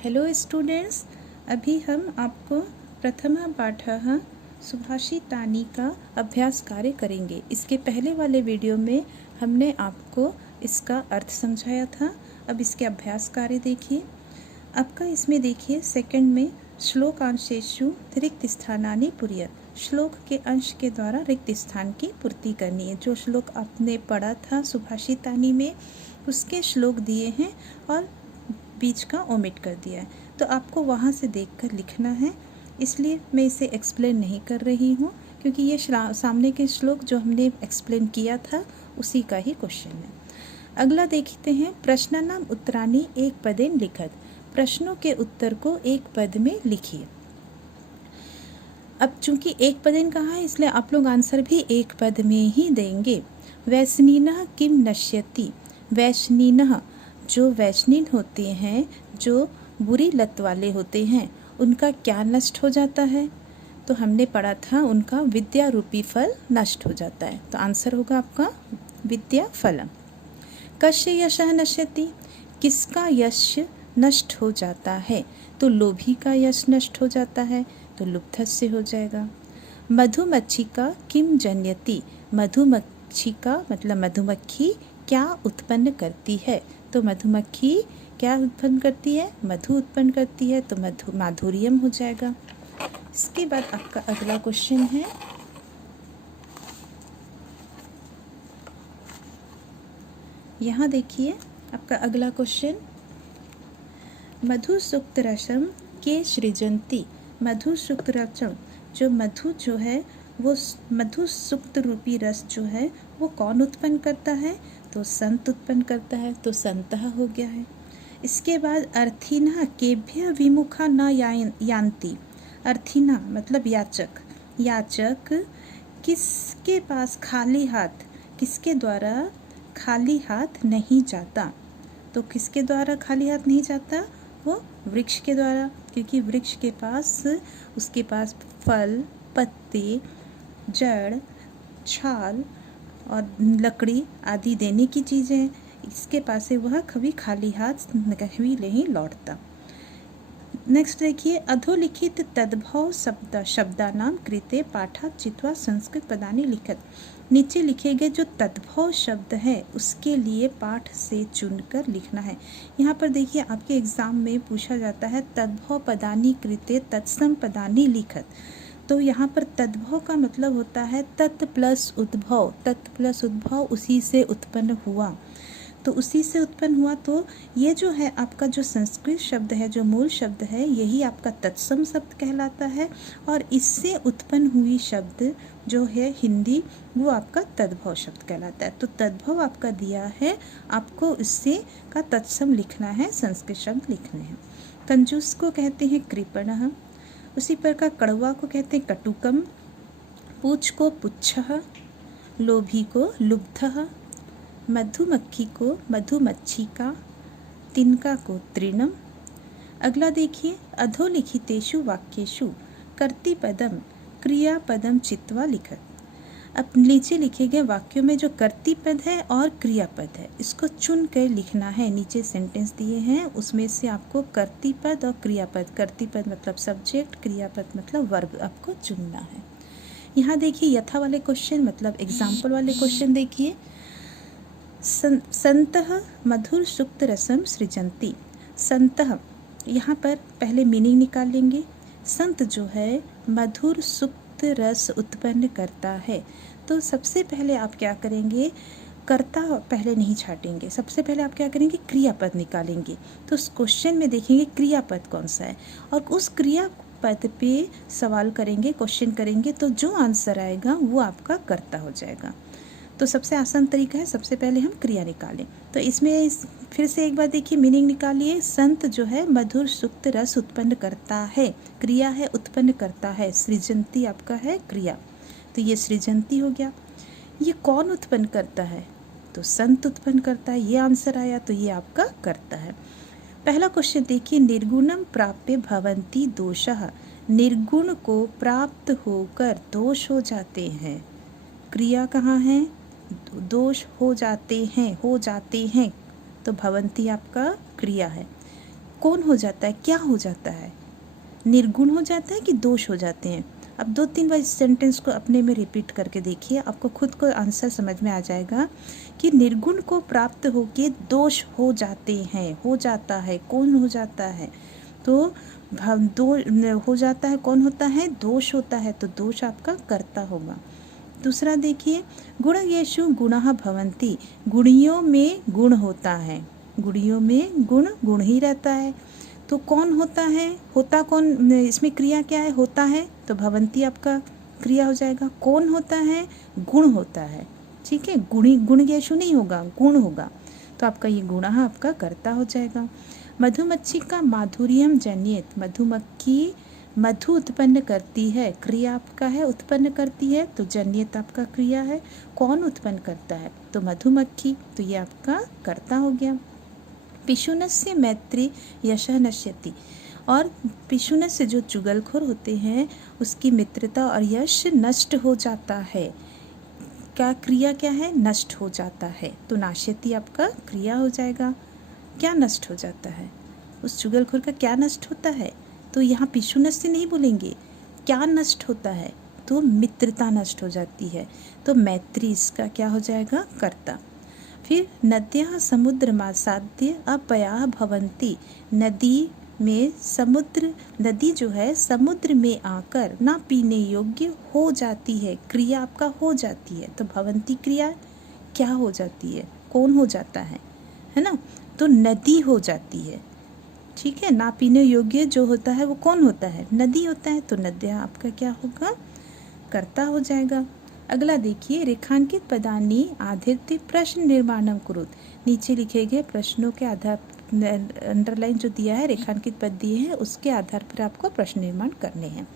Hello students, अभी हम आपको प्रथमा पाठः सुभाषितानि का अभ्यास कार्य करेंगे। इसके पहले वाले वीडियो में हमने आपको इसका अर्थ समझाया था। अब इसके अभ्यास कार्य देखिए। आपका इसमें देखिए सेकंड में श्लोकांशेषु रिक्त स्थानानि पूर्य, श्लोक के अंश के द्वारा रिक्त स्थान की पूर्ति करनी है। जो श्लोक आपने पढ़ा था सुभाषितानि में, उसके श्लोक दिए हैं और बीच का ओमिट कर दिया है, तो आपको वहाँ से देखकर लिखना है। इसलिए मैं इसे एक्सप्लेन नहीं कर रही हूँ, क्योंकि ये सामने के श्लोक जो हमने एक्सप्लेन किया था उसी का ही क्वेश्चन है। अगला देखते हैं, प्रश्नानाम उत्तराणि एक पदेन लिखत, प्रश्नों के उत्तर को एक पद में लिखिए। अब चूंकि एक पदेन कहा है, इसलिए आप लोग आंसर भी एक पद में ही देंगे। वैष्णिनः किम नश्यति, वैष्णिनः जो वैष्णिन होते हैं, जो बुरी लत वाले होते हैं, उनका क्या नष्ट हो जाता है? तो हमने पढ़ा था उनका विद्या रूपी फल नष्ट हो जाता है। तो आंसर होगा आपका विद्या फलम। कस्य यशः नश्यति, किसका यश नष्ट हो जाता है? तो लोभी का यश नष्ट हो जाता है, तो लुब्धस्य हो जाएगा। मधुमक्षिका किम जनयति, मधुमक्षिका मतलब मधुमक्खी क्या उत्पन्न करती है? तो मधुमक्खी क्या उत्पन्न करती है? मधु उत्पन्न करती है, तो मधु माधुर्यम हो जाएगा। इसके बाद आपका अगला क्वेश्चन है, यहाँ देखिए आपका अगला क्वेश्चन, मधु सुक्त रसम के सृजंती, मधु सुक्त रसम जो मधु जो है वो मधु सुक्त रूपी रस जो है वो कौन उत्पन्न करता है? तो संत उत्पन्न करता है, तो संतः हो गया है। इसके बाद अर्थिना केभ्य विमुखा न यान्ति, अर्थिना मतलब याचक, याचक किसके पास खाली हाथ, किसके द्वारा खाली हाथ नहीं जाता? तो किसके द्वारा खाली हाथ नहीं जाता? वो वृक्ष के द्वारा, क्योंकि वृक्ष के पास उसके पास फल, पत्ते, जड़, छाल और लकड़ी आदि देने की चीज़ें हैं। इसके पास से वह कभी खाली हाथ कभी नहीं लौटता। नेक्स्ट देखिए, अधोलिखित तद्भव शब्दानाम कृते पाठात् चित्वा संस्कृत पदानि लिखत, नीचे लिखे गए जो तद्भव शब्द है उसके लिए पाठ से चुनकर लिखना है। यहाँ पर देखिए आपके एग्जाम में पूछा जाता है तद्भव पदानि कृते तत्सम पदानि लिखत। तो यहाँ पर तद्भव का मतलब होता है तत् प्लस उद्भव, तत् प्लस उद्भव उसी से उत्पन्न हुआ, तो उसी से उत्पन्न हुआ। तो ये जो है आपका जो संस्कृत शब्द है, जो मूल शब्द है, यही आपका तत्सम शब्द कहलाता है, और इससे उत्पन्न हुई शब्द जो है हिंदी, वो आपका तद्भव शब्द कहलाता है। तो तद्भव आपका दिया है, आपको इससे का तत्सम लिखना है, संस्कृत शब्द लिखने हैं। कंजूस को कहते हैं कृपणः, उसी प्रकार कड़वा को कहते हैं कटुकम, पूछ को पुच्छः, लोभी को लुब्धः, मधुमक्खी को मधुमच्छिका, तिनका को तृणम। अगला देखिए, अधोलिखितेषु वाक्येषु कर्तृपदम क्रियापदम चित्वा लिखत। अब नीचे लिखे गए वाक्यों में जो कर्तृपद है और क्रियापद है, इसको चुन कर लिखना है। नीचे सेंटेंस दिए हैं, उसमें से आपको कर्तृपद और क्रियापद, कर्तृपद मतलब सब्जेक्ट, क्रियापद मतलब वर्ब, आपको चुनना है। यहाँ देखिए यथा वाले क्वेश्चन मतलब एग्जाम्पल वाले क्वेश्चन देखिए, संतः मधुर सुक्त रसम सृजंती, संतः यहाँ पर पहले मीनिंग निकाल लेंगे। संत जो है मधुर सुक्त रस उत्पन्न करता है, तो सबसे पहले आप क्या करेंगे, कर्ता पहले नहीं छाटेंगे, सबसे पहले आप क्या करेंगे, क्रियापद निकालेंगे। तो उस क्वेश्चन में देखेंगे क्रियापद कौन सा है, और उस क्रियापद पे सवाल करेंगे, क्वेश्चन करेंगे, तो जो आंसर आएगा वो आपका कर्ता हो जाएगा। तो सबसे आसान तरीका है, सबसे पहले हम क्रिया निकालें। तो इसमें फिर से एक बार देखिए मीनिंग निकालिए। संत जो है मधुर सुक्त रस उत्पन्न करता है, क्रिया है उत्पन्न करता है, सृजंती आपका है क्रिया, तो ये सृजंती हो गया। ये कौन उत्पन्न करता है? तो संत उत्पन्न करता है, ये आंसर आया, तो ये आपका कर्ता है। पहला क्वेश्चन देखिए, निर्गुणम प्राप्य भवन्ति दोषः, निर्गुण को प्राप्त होकर दोष हो जाते हैं। क्रिया कहाँ है? दोष हो जाते हैं, तो भवंती आपका क्रिया है। कौन हो जाता है, क्या हो जाता है, निर्गुण हो जाता है कि दोष हो जाते हैं। अब 2-3 बार इस सेंटेंस को अपने में रिपीट करके देखिए, आपको खुद को आंसर समझ में आ जाएगा कि निर्गुण को प्राप्त होके दोष हो जाते हैं, हो जाता है, कौन हो जाता है, तो दो हो जाता है, कौन होता है, दोष होता है, तो दोष आपका कर्ता होगा। दूसरा देखिए, गुणयेषु गुणः भवन्ति, गुणियों में गुण होता है, गुणियों में गुण ही रहता है, तो कौन होता है, होता कौन, इसमें क्रिया क्या है, होता है, तो भवंती आपका क्रिया हो जाएगा। कौन होता है, गुण होता है, ठीक है, गुणयेषु नहीं होगा, गुण होगा, तो आपका ये गुण आपका कर्ता हो जाएगा। मधुमक्खी का माधुर्यम जनियत, मधुमक्खी मधु उत्पन्न करती है, क्रिया आपका है उत्पन्न करती है, तो जनियत आपका क्रिया है, कौन उत्पन्न करता है, तो मधुमक्खी, तो ये आपका कर्ता हो गया। पिशुनस्य मैत्री यशः नश्यति, और पिशुनस्य जो चुगलखोर होते हैं उसकी मित्रता और यश नष्ट हो जाता है। क्या क्रिया क्या है, नष्ट हो जाता है, तो नाश्यति आपका क्रिया हो जाएगा। क्या नष्ट हो जाता है, उस चुगलखोर का क्या नष्ट होता है, तो यहाँ पिशुनस्य नहीं बोलेंगे, क्या नष्ट होता है, तो मित्रता नष्ट हो जाती है, तो मैत्री इसका क्या हो जाएगा, कर्ता। फिर नद्याः समुद्रमासाद्य अपयाः भवन्ति, नदी में समुद्र, नदी जो है समुद्र में आकर ना पीने योग्य हो जाती है, क्रिया आपका हो जाती है, तो भवन्ति क्रिया क्या हो जाती है, कौन हो जाता है ना, तो नदी हो जाती है, ठीक है, ना पीने योग्य जो होता है वो कौन होता है, नदी होता है, तो नद्या आपका क्या होगा, कर्ता हो जाएगा। अगला देखिए, रेखांकित पदानि आधृत्य प्रश्न निर्माणम कुरुत, नीचे लिखे गए प्रश्नों के आधार, अंडरलाइन जो दिया है, रेखांकित पद दिए हैं, उसके आधार पर आपको प्रश्न निर्माण करने हैं।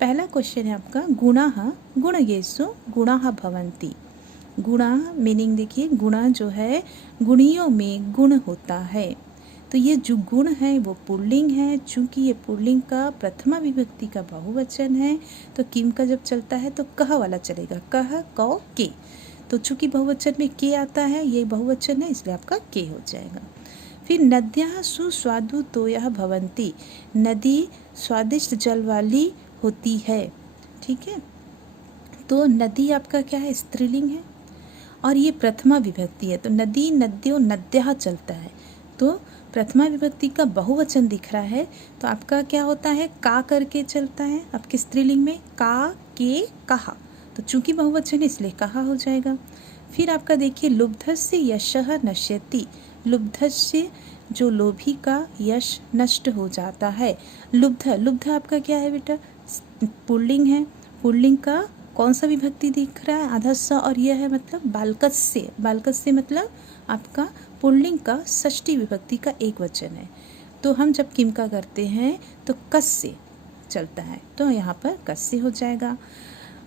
पहला क्वेश्चन है आपका, गुणाः गुणयेषु गुणाः भवन्ति, गुणा मीनिंग देखिए, गुणा जो है गुणियों में गुण होता है, तो ये जो गुण है वो पुल्लिंग है, चूंकि ये पुल्लिंग का प्रथमा विभक्ति का बहुवचन है, तो किम का जब चलता है तो कह वाला चलेगा, कह कौ के, तो चूंकि बहुवचन में के आता है, ये बहुवचन है, इसलिए आपका के हो जाएगा। फिर नद्याः सुस्वादु तोयः भवन्ति, नदी स्वादिष्ट जल वाली होती है, ठीक है, तो नदी आपका क्या है, स्त्रीलिंग है, और ये प्रथमा विभक्ति है, तो नदी नद्यो नद्याः चलता है, तो प्रथमा विभक्ति का बहुवचन दिख रहा है, तो आपका क्या होता है, का करके चलता है, आपके स्त्रीलिंग में का के कहा, तो चूंकि बहुवचन है इसलिए कहा हो जाएगा। फिर आपका देखिए, लुब्धस्य यशः नश्यति, लुब्धस्य जो लोभी का यश नष्ट हो जाता है, लुब्ध, लुब्ध आपका क्या है बेटा, पुल्लिंग है, पुल्लिंग का कौन सा विभक्ति दिख रहा है, आधा स, और यह है मतलब बालकस्य, बालकस्य मतलब आपका पुल्लिंग का षष्ठी विभक्ति का एक वचन है, तो हम जब किम का करते हैं तो कस से चलता है, तो यहाँ पर कस से हो जाएगा।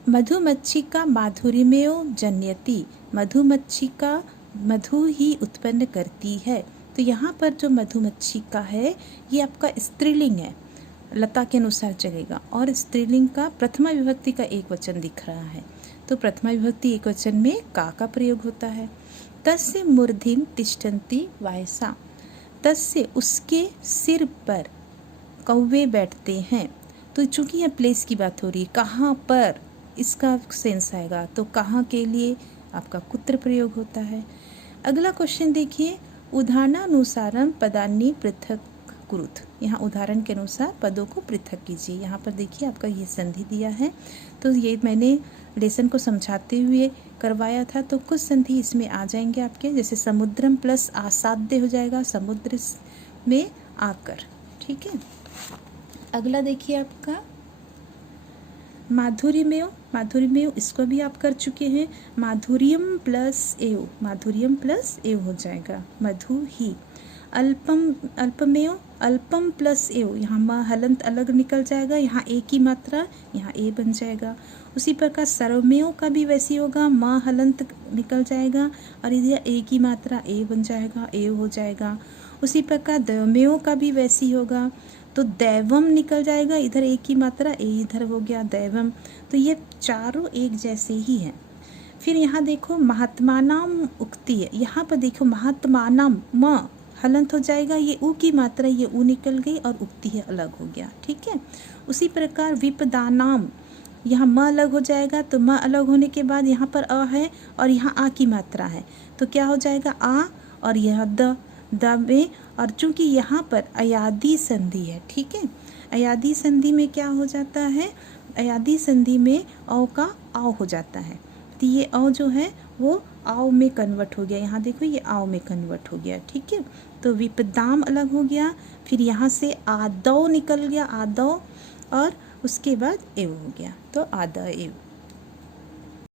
मधुमक्खी का माधुर्यमेव जन्यति, मधुमक्खी का मधु ही उत्पन्न करती है, तो यहाँ पर जो मधुमक्खी का है ये आपका स्त्रीलिंग है, लता के अनुसार चलेगा, और स्त्रीलिंग का प्रथमा विभक्ति का एक वचन दिख रहा है, तो प्रथमा विभक्ति एक वचन में का प्रयोग होता है। तस्य मूर्धिन तिष्ठन्ति वायसा, तस्य उसके सिर पर कौवे बैठते हैं, तो चूंकि यह प्लेस की बात हो रही है, कहाँ पर इसका सेंस आएगा, तो कहाँ के लिए आपका कुत्र प्रयोग होता है। अगला क्वेश्चन देखिए, उदाहरणानुसारम पदानि पृथक कुरुत, यहाँ उदाहरण के अनुसार पदों को पृथक कीजिए। यहाँ पर देखिए आपका ये संधि दिया है, तो ये मैंने लेसन को समझाते हुए करवाया था, तो कुछ संधि इसमें आ जाएंगे आपके, जैसे समुद्रम प्लस आसाद्य हो जाएगा, समुद्र में आकर, ठीक है। अगला देखिए आपका माधुर्यमेव, माधुर्यमेव इसको भी आप कर चुके हैं, माधुर्यम प्लस एव, माधुर्यम प्लस एव हो जाएगा, मधु ही। अल्पम, अल्पमेव, अल्पम प्लस एव, यहाँ माँ हलंत अलग निकल जाएगा, यहाँ ए की मात्रा, यहाँ ए बन जाएगा। उसी प्रकार सर्वमेव का भी वैसी होगा, माँ हलंत निकल जाएगा और इधर ए की मात्रा ए बन जाएगा, ए हो जाएगा। उसी प्रकार दैवमेव का भी वैसी होगा, तो दैवम निकल जाएगा, इधर ए की मात्रा ए इधर हो गया दैवम, तो ये चारों एक जैसे ही हैं। फिर यहाँ देखो महात्मानाम उक्ति है, यहाँ पर देखो महात्मानाम, म हलंत हो जाएगा, ये ऊ की मात्रा, ये ऊ निकल गई और उक्ति है अलग हो गया। ठीक है। उसी प्रकार विपदानाम, यहाँ म अलग हो जाएगा, तो म अलग होने के बाद यहाँ पर अ है और यहाँ आ की मात्रा है, तो क्या हो जाएगा आ, और यह द में, और चूंकि यहाँ पर अयादी संधि है, ठीक है, अयादी संधि में क्या हो जाता है, अयादी संधि में औ का आओ हो जाता है, तो ये औ जो है वो आओ में कन्वर्ट हो गया। यहाँ देखो ये आओ में कन्वर्ट हो गया। ठीक है, तो विपदाम अलग हो गया, फिर यहाँ से आदौ निकल गया, आदौ, और उसके बाद एव हो गया, तो आदा एव।